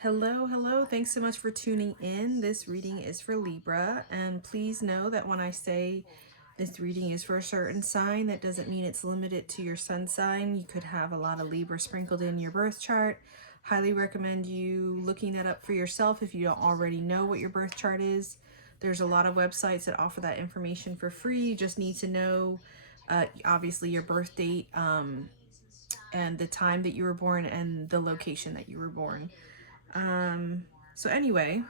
Hello, hello. Thanks so much for tuning in. This reading is for Libra, and please know that when I say this reading is for a certain sign, that doesn't mean it's limited to your sun sign. You could have a lot of Libra sprinkled in your birth chart. Highly recommend you looking that up for yourself if you don't already know what your birth chart is. There's a lot of websites that offer that information for free. You just need to know, obviously, your birth date, and the time that you were born and the location that you were born. Um, so anyway,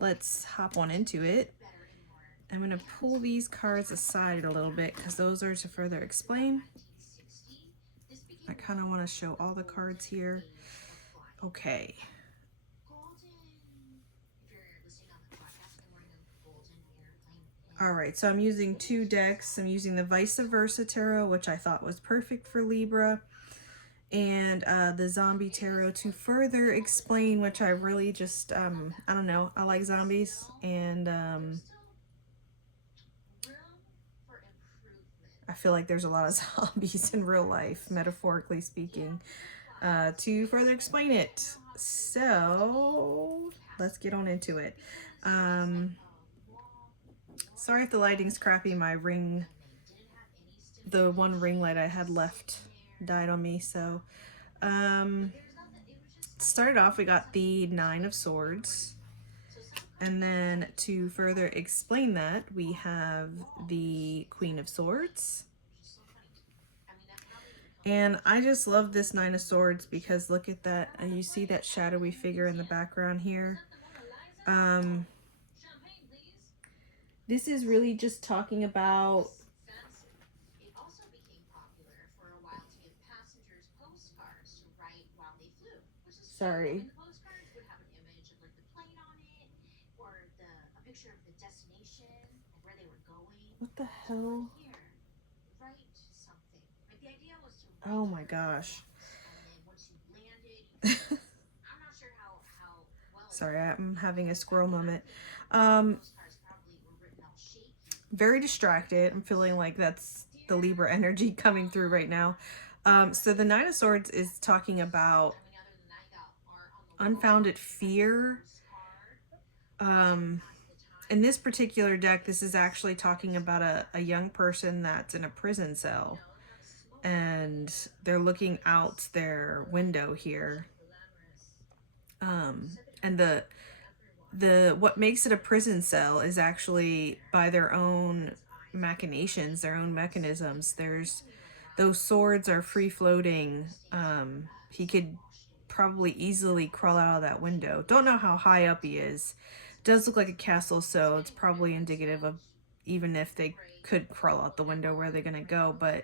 let's hop on into it. I'm going to pull these cards aside a little bit because those are to further explain. I kind of want to show all the cards here. Okay. All right, so I'm using two decks. I'm using the Vice Versa Tarot, which I thought was perfect for Libra, and the Zombie Tarot to further explain, which I really just, I don't know, I like zombies, and I feel like there's a lot of zombies in real life, metaphorically speaking, to further explain it. So let's get on into it. Sorry if the lighting's crappy. My ring, the one ring light I had left died on me. So started off, we got the Nine of Swords. And then to further explain that, we have the Queen of Swords. And I just love this Nine of Swords because look at that. And you see that shadowy figure in the background here. This is really just talking about sorry. What the hell? Oh my gosh. Sorry, I'm having a squirrel moment. Very distracted. I'm feeling like that's the Libra energy coming through right now. So the Nine of Swords is talking about unfounded fear. In this particular deck, this is actually talking about a young person that's in a prison cell. And they're looking out their window here. And the what makes it a prison cell is actually by their own machinations, their own mechanisms. There's those swords are free floating. He could probably easily crawl out of that window. Don't know how high up he is. Does look like a castle, so it's probably indicative of even if they could crawl out the window, where they're gonna go. But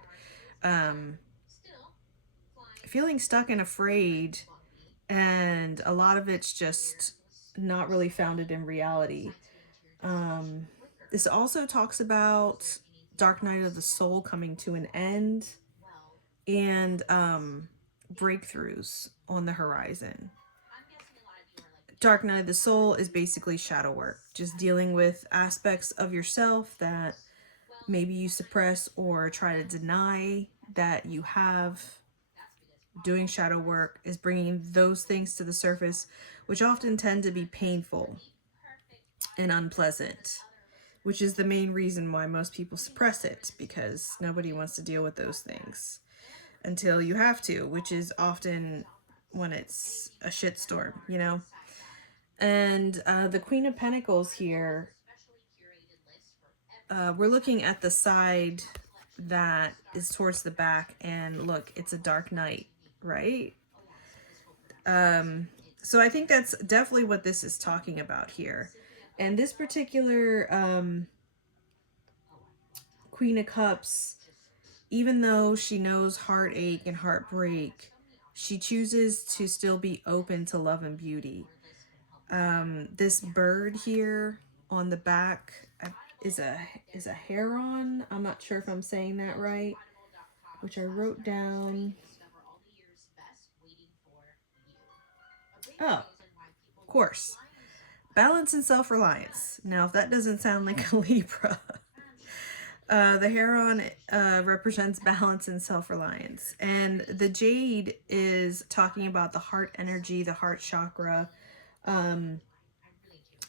feeling stuck and afraid, and a lot of it's just not really founded in reality. This also talks about Dark Night of the Soul coming to an end, and breakthroughs on the horizon. Dark Night of the Soul is basically shadow work, just dealing with aspects of yourself that maybe you suppress or try to deny that you have. Doing shadow work is bringing those things to the surface, which often tend to be painful and unpleasant, which is the main reason why most people suppress it, because nobody wants to deal with those things until you have to, which is often when it's a shitstorm, you know? And the Queen of Pentacles here, we're looking at the side that is towards the back, and look, it's a dark night, right? So I think that's definitely what this is talking about here. And this particular Queen of Cups, even though she knows heartache and heartbreak, she chooses to still be open to love and beauty. This bird here on the back is a heron. I'm not sure if I'm saying that right, which I wrote down. Oh, of course. Balance and self-reliance. Now, if that doesn't sound like a Libra, the heron represents balance and self-reliance. And the jade is talking about the heart energy, the heart chakra, Um,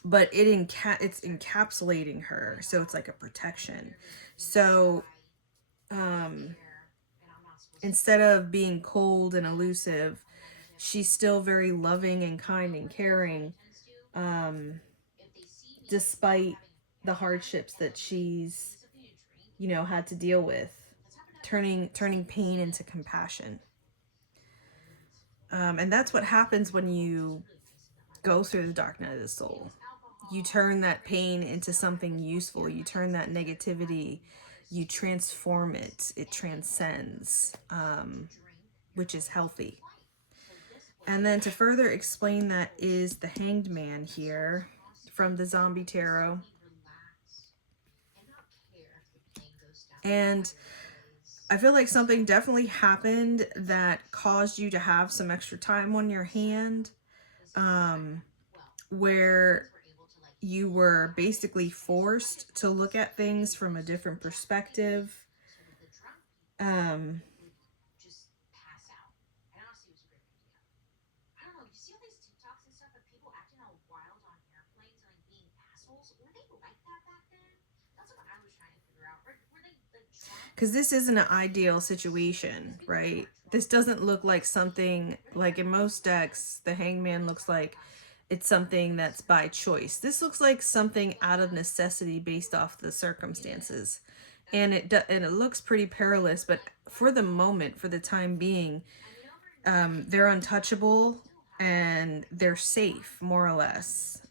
but it's encapsulating her, so it's like a protection. So um, instead of being cold and elusive, she's still very loving and kind and caring, um, despite the hardships that she's, had to deal with, turning pain into compassion. And that's what happens when you go through the dark night of the soul. You turn that pain into something useful. You turn that negativity, you transform it. It transcends, which is healthy. And then to further explain that is the Hanged Man here from the Zombie Tarot. And I feel like something definitely happened that caused you to have some extra time on your hand, where you were basically forced to look at things from a different perspective. Um, because this isn't an ideal situation, right? This doesn't look like something like in most decks, the Hangman looks like it's something that's by choice. This looks like something out of necessity based off the circumstances. And it looks pretty perilous, but for the moment, for the time being, they're untouchable and they're safe, more or less.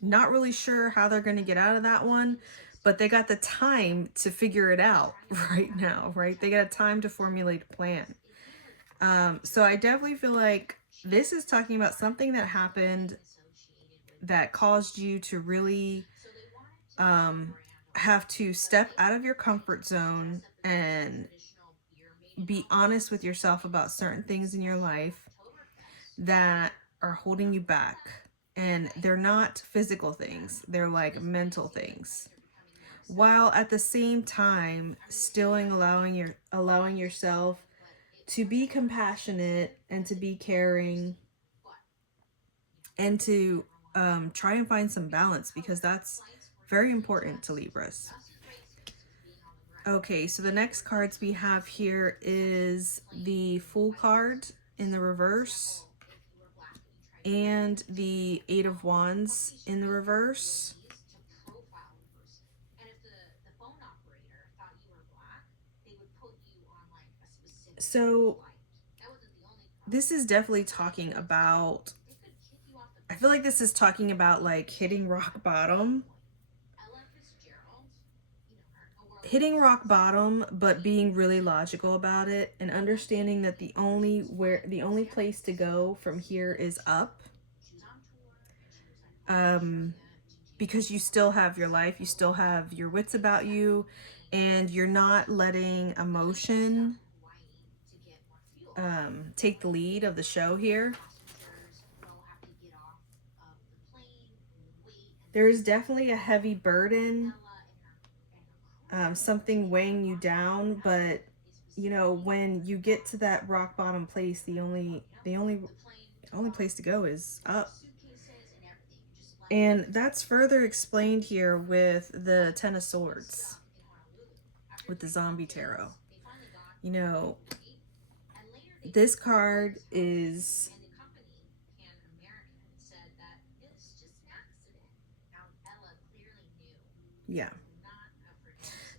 Not really sure how they're going to get out of that one, but they got the time to figure it out right now, right? They got time to formulate a plan. So I definitely feel like this is talking about something that happened that caused you to really have to step out of your comfort zone and be honest with yourself about certain things in your life that are holding you back. And they're not physical things, they're like mental things. While at the same time still allowing yourself to be compassionate and to be caring and to try and find some balance, because that's very important to Libras. Okay, so the next cards we have here is the Fool card in the reverse and the Eight of Wands in the reverse. So this is definitely talking about, I feel like this is talking about like hitting rock bottom. Hitting rock bottom, but being really logical about it and understanding that the only place to go from here is up. Because you still have your life, you still have your wits about you, and you're not letting emotion take the lead of the show here. There is definitely a heavy burden, something weighing you down, but when you get to that rock bottom place, the only place to go is up. And that's further explained here with the Ten of Swords, with the Zombie Tarot. You know, this card is, yeah.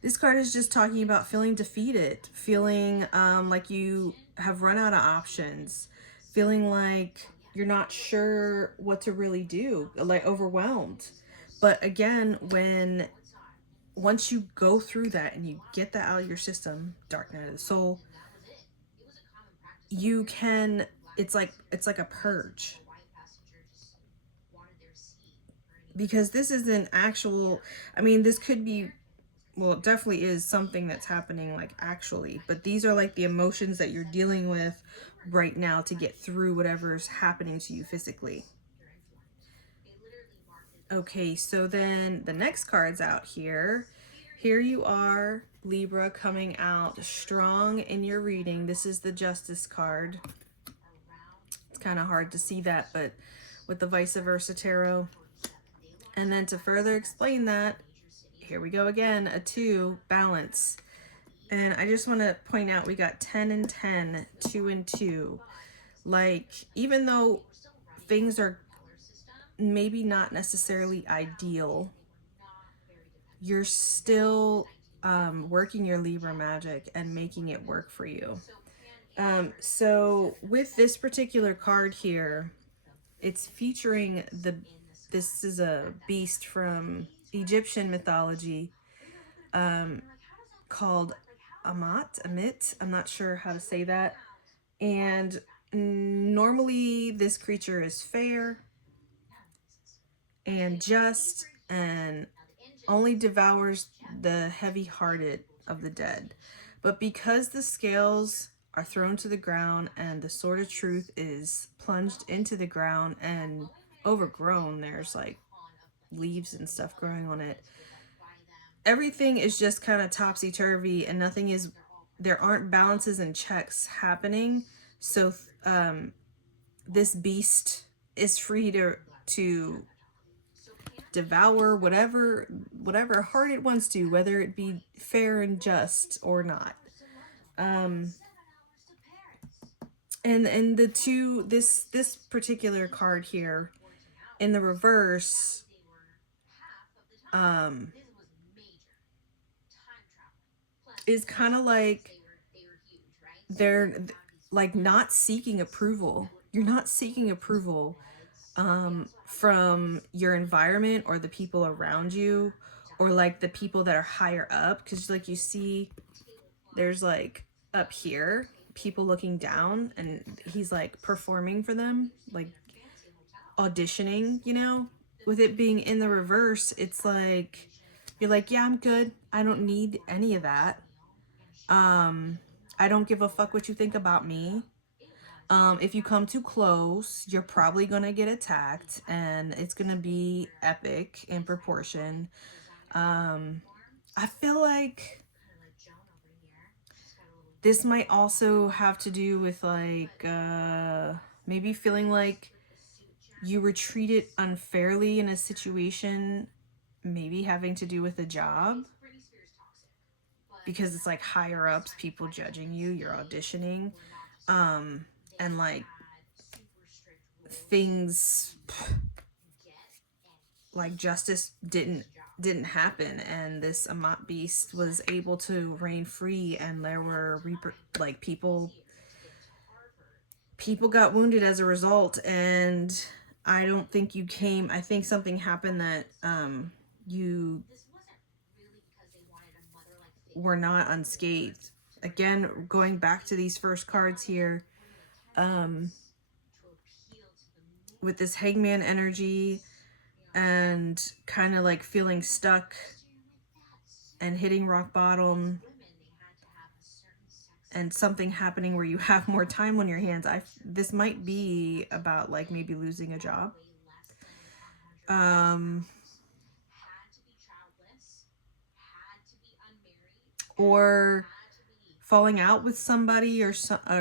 This card is just talking about feeling defeated, feeling like you have run out of options, feeling like you're not sure what to really do, like overwhelmed. But again, once you go through that and you get that out of your system, Dark Night of the Soul, you can, it's like a purge, because this is an actual, I mean, this could be, well, it definitely is something that's happening like actually, but these are like the emotions that you're dealing with right now to get through whatever's happening to you physically. Okay, so then the next card's out here. Here you are, Libra, coming out strong in your reading. This is the Justice card. It's kind of hard to see that, but with the vice versa tarot. And then to further explain that, here we go again, a 2, balance. And I just want to point out we got 10 and 10, 2 and 2. Like, even though things are maybe not necessarily ideal, you're still working your Libra magic and making it work for you. So with this particular card here, it's featuring this is a beast from Egyptian mythology, called Amit. I'm not sure how to say that. And normally this creature is fair and just and only devours the heavy-hearted of the dead. But because the scales are thrown to the ground and the sword of truth is plunged into the ground and overgrown, there's like leaves and stuff growing on it, everything is just kind of topsy-turvy and there aren't balances and checks happening. So this beast is free to devour whatever heart it wants to, whether it be fair and just or not. And this particular card here in the reverse, is kind of like they're like not seeking approval. You're not seeking approval from your environment or the people around you, or like the people that are higher up, because like you see there's like up here people looking down and he's like performing for them, like auditioning, you know. With it being in the reverse, it's like you're like, yeah, I'm good, I don't need any of that. I don't give a fuck what you think about me. If you come too close, you're probably gonna get attacked, and it's gonna be epic in proportion. I feel like this might also have to do with like maybe feeling like you were treated unfairly in a situation, maybe having to do with a job, because it's like higher ups, people judging you, you're auditioning, and like things like justice didn't happen, and this Amat beast was able to reign free, and there were like people got wounded as a result. And I don't think you came, I think something happened that you were not unscathed. Again, going back to these first cards here, with this hangman energy and kind of like feeling stuck and hitting rock bottom, and something happening where you have more time on your hands. This might be about like maybe losing a job, or falling out with somebody, or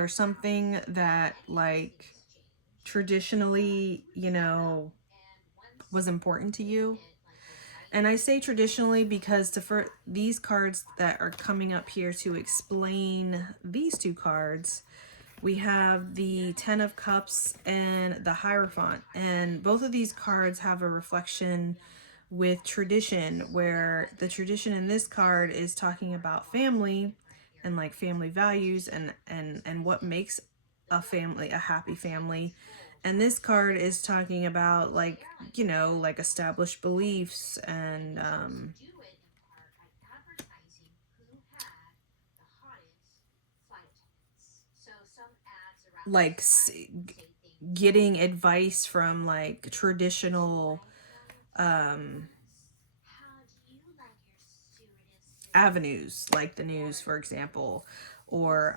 something that like traditionally, you know, was important to you. And I say traditionally because for these cards that are coming up here to explain these two cards, we have the 10 of Cups and the Hierophant. And both of these cards have a reflection with tradition, where the tradition in this card is talking about family and like family values and what makes a family a happy family. And this card is talking about like, you know, like established beliefs and like getting advice from like traditional avenues, like the news, for example, or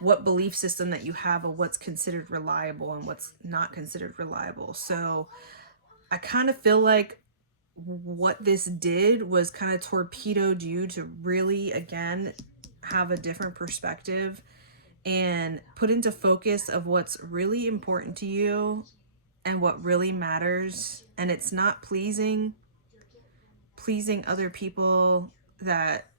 what belief system that you have of what's considered reliable and what's not considered reliable. So I kind of feel like what this did was kind of torpedoed you to really, again, have a different perspective and put into focus of what's really important to you and what really matters. And it's not pleasing other people that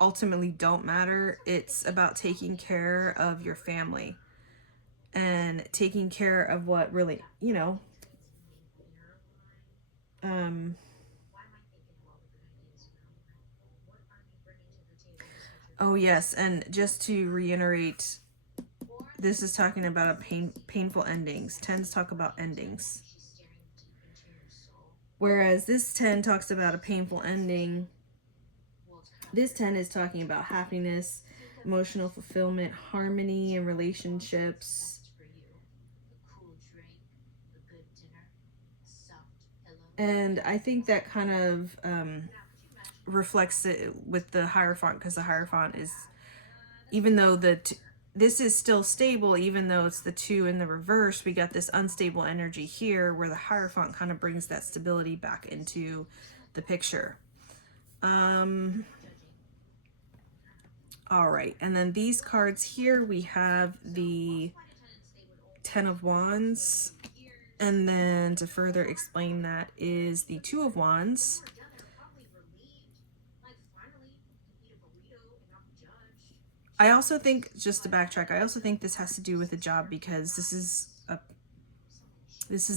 ultimately don't matter. It's about taking care of your family and taking care of what really, um oh yes, and just to reiterate, this is talking about a painful endings. Tens talk about endings. Whereas this 10 talks about a painful ending, this 10 is talking about happiness, emotional fulfillment, harmony in relationships. And I think that kind of reflects it with the Hierophant, because the Hierophant is, even though this is still stable, even though it's the 2 in the reverse, we got this unstable energy here where the Hierophant kind of brings that stability back into the picture. All right, and then these cards here, we have the 10 of Wands, and then to further explain that is the 2 of Wands. I also think, just to backtrack, I also think this has to do with a job, because this is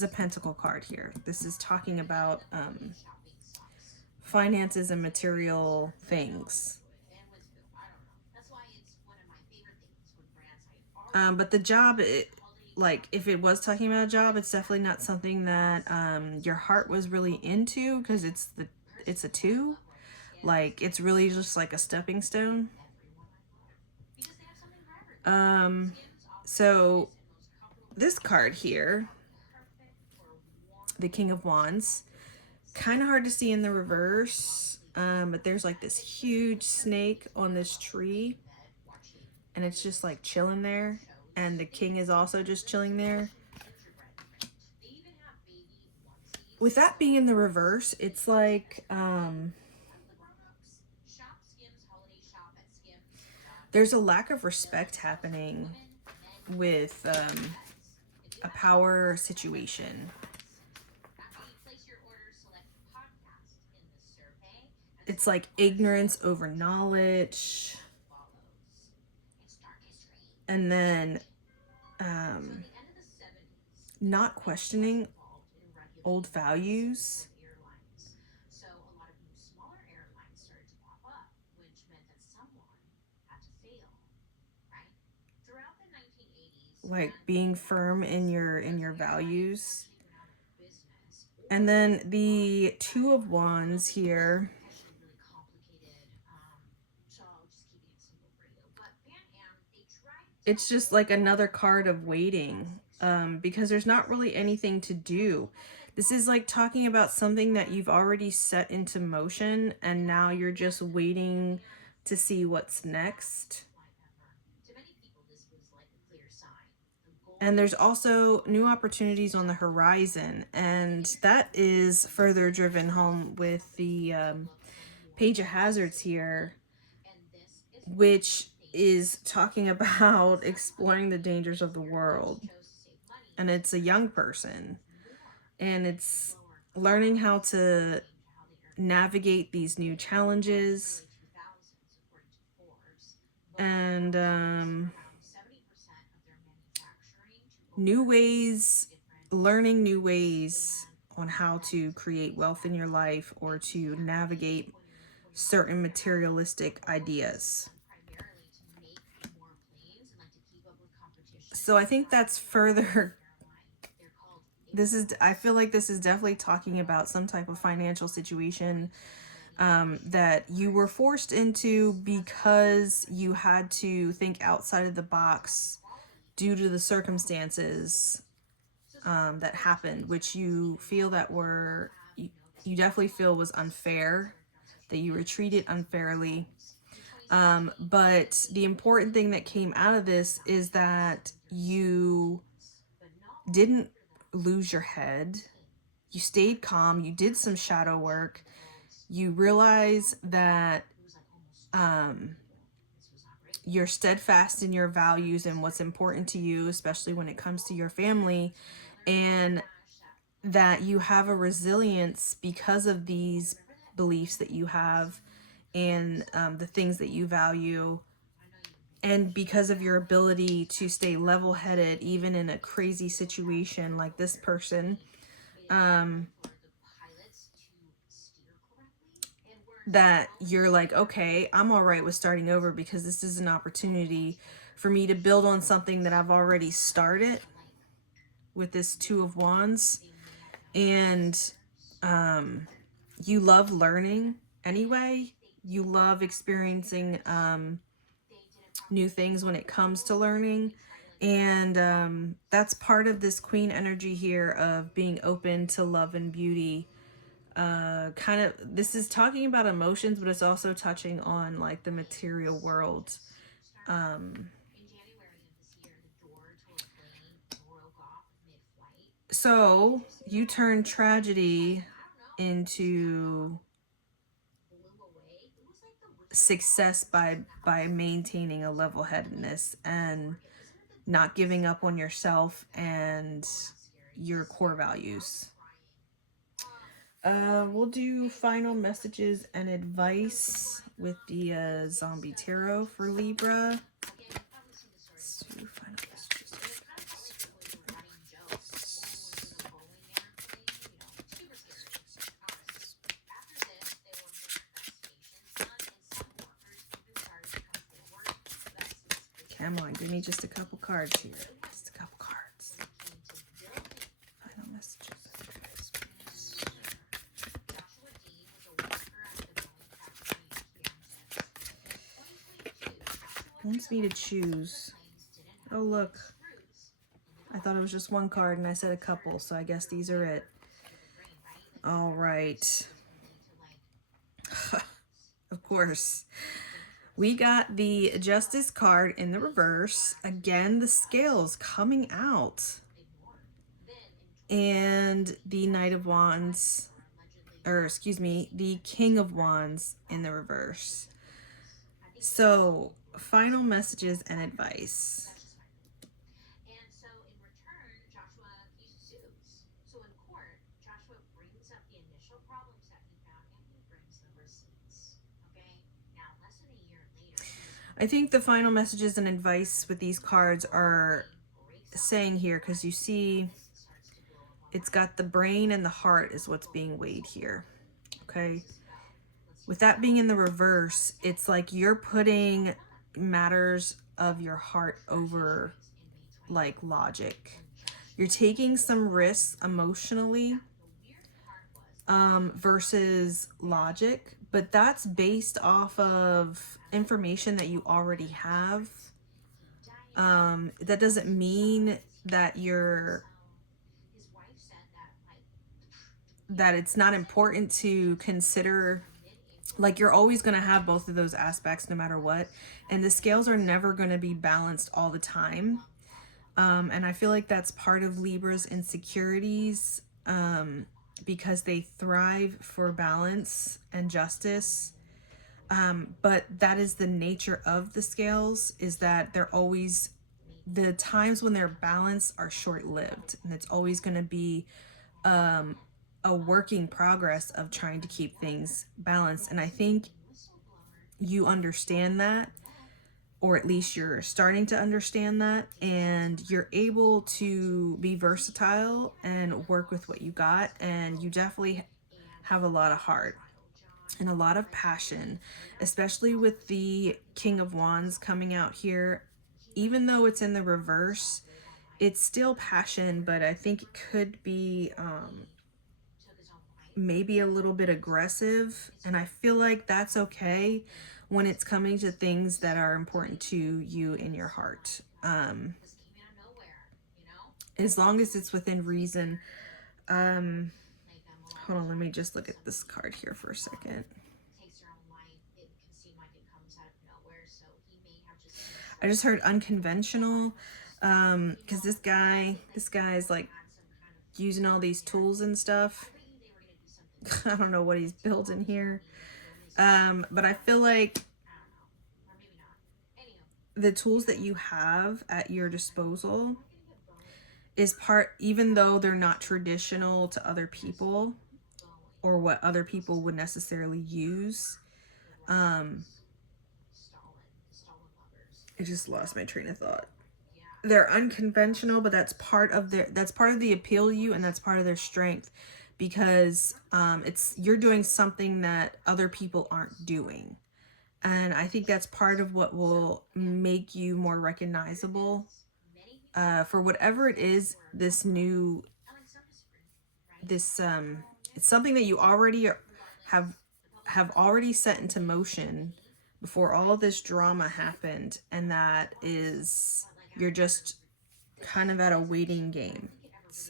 a pentacle card here. This is talking about finances and material things. But the job, like if it was talking about a job, it's definitely not something that your heart was really into, because it's a 2. Like it's really just like a stepping stone. So this card here, the King of Wands, kind of hard to see in the reverse, but there's like this huge snake on this tree, and it's just like chilling there, and the king is also just chilling there. With that being in the reverse, it's like there's a lack of respect happening with a power situation. It's like ignorance over knowledge, and then not questioning old values. Like being firm in your values. And then the 2 of Wands here, it's just like another card of waiting, because there's not really anything to do. This is like talking about something that you've already set into motion, and now you're just waiting to see what's next. And there's also new opportunities on the horizon, and that is further driven home with the Page of Hazards here, which is talking about exploring the dangers of the world. And it's a young person, and it's learning how to navigate these new challenges, and new ways, learning new ways on how to create wealth in your life or to navigate certain materialistic ideas. So I think that's further I feel like this is definitely talking about some type of financial situation that you were forced into because you had to think outside of the box due to the circumstances that happened, which you feel you definitely feel was unfair, that you were treated unfairly. But the important thing that came out of this is that you didn't lose your head. You stayed calm. You did some shadow work. You realize that you're steadfast in your values and what's important to you, especially when it comes to your family, and that you have a resilience because of these beliefs that you have, and the things that you value, and because of your ability to stay level-headed even in a crazy situation like this person, um, that you're like, okay, I'm all right with starting over because this is an opportunity for me to build on something that I've already started with this Two of Wands. And you love learning anyway. You love experiencing new things when it comes to learning. And that's part of this queen energy here of being open to love and beauty. Kind of, this is talking about emotions, but it's also touching on like the material world. Um, so you turn tragedy into success by maintaining a level-headedness and not giving up on yourself and your core values. We'll do final messages and advice with the zombie tarot for Libra. Let's do final messages. Come on, give me just a couple cards here. Just a couple cards. Final messages. Wants me to choose. Oh, look. I thought it was just one card and I said a couple, so I guess these are it. All right. Of course. We got the Justice card in the reverse. Again, the scales coming out. And the Knight of Wands, or excuse me, the King of Wands in the reverse. So, final messages and advice. I think the final messages and advice with these cards are saying here, because you see it's got the brain and the heart is what's being weighed here. Okay. With that being in the reverse, it's like you're putting matters of your heart over like logic. You're taking some risks emotionally versus logic, but that's based off of information that you already have. That doesn't mean that that it's not important to consider. Like, you're always going to have both of those aspects no matter what, and the scales are never going to be balanced all the time. And I feel like that's part of Libra's insecurities, because they thrive for balance and justice. But that is the nature of the scales, is that they're always, the times when they're balanced are short-lived, and it's always going to be a working progress of trying to keep things balanced. And I think you understand that, or at least you're starting to understand that, and you're able to be versatile and work with what you got. And you definitely have a lot of heart and a lot of passion, especially with the King of Wands coming out here. Even though it's in the reverse, it's still passion, but I think it could be maybe a little bit aggressive, and I feel like that's okay when it's coming to things that are important to you in your heart, as long as it's within reason. Hold on, let me just look at this card here for a second. I just heard unconventional, because this guy's like using all these tools and stuff. I don't know what he's building here. But I feel like the tools that you have at your disposal is part, even though they're not traditional to other people or what other people would necessarily use. Um, I just lost my train of thought. They're unconventional, but that's part of the appeal to you, and that's part of their strength, because it's you're doing something that other people aren't doing. And I think that's part of what will make you more recognizable for whatever it is. This it's something that you already have have already set into motion before all of this drama happened, and that is, you're just kind of at a waiting game.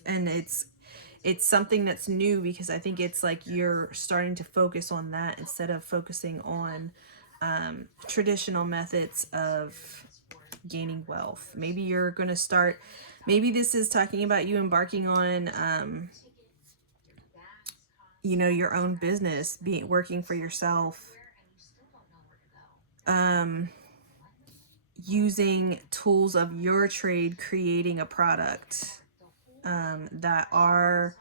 And it's something that's new, because I think it's like you're starting to focus on that instead of focusing on traditional methods of gaining wealth. Maybe you're going to start, maybe this is talking about you embarking on your own business, being working for yourself, um using tools of your trade, creating a product that are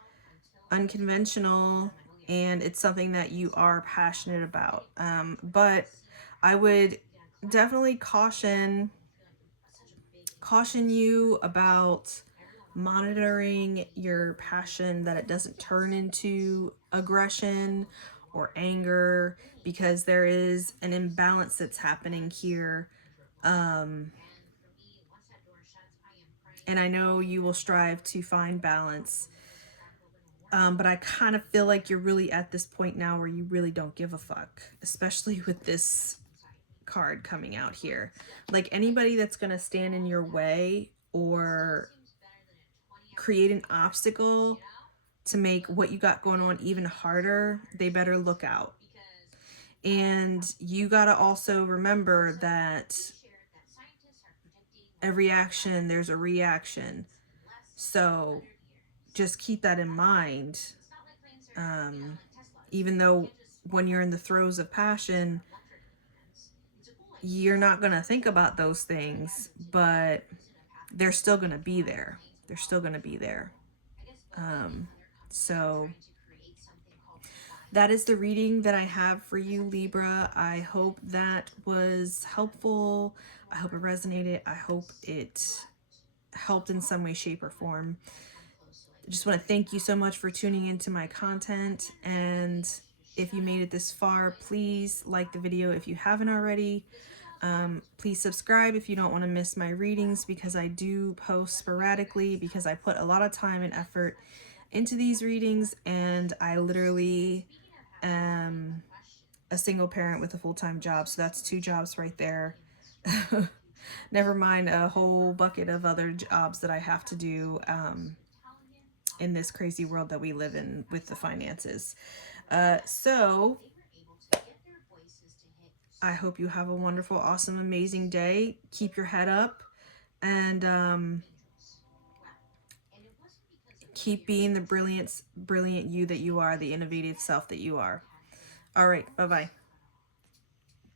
unconventional, and it's something that you are passionate about. But I would definitely caution you about monitoring your passion, that it doesn't turn into aggression or anger, because there is an imbalance that's happening here. Um, and I know you will strive to find balance. But I kind of feel like you're really at this point now where you really don't give a fuck, especially with this card coming out here. Like, anybody that's going to stand in your way or create an obstacle to make what you got going on even harder, they better look out. And you got to also remember that every action, there's a reaction. So just keep that in mind. Um, Even though when you're in the throes of passion, you're not going to think about those things, but they're still going to be there. They're still going to be there. So that is the reading that I have for you, Libra. I hope that was helpful. I hope it resonated. I hope it helped in some way, shape, or form. I just want to thank you so much for tuning into my content. And if you made it this far, please like the video if you haven't already. Please subscribe if you don't want to miss my readings, because I do post sporadically, because I put a lot of time and effort into these readings, and I literally am a single parent with a full-time job, so that's 2 jobs right there. Never mind a whole bucket of other jobs that I have to do in this crazy world that we live in with the finances. So I hope you have a wonderful, awesome, amazing day. Keep your head up, and keep being the brilliant you that you are, the innovative self that you are. All right, bye-bye.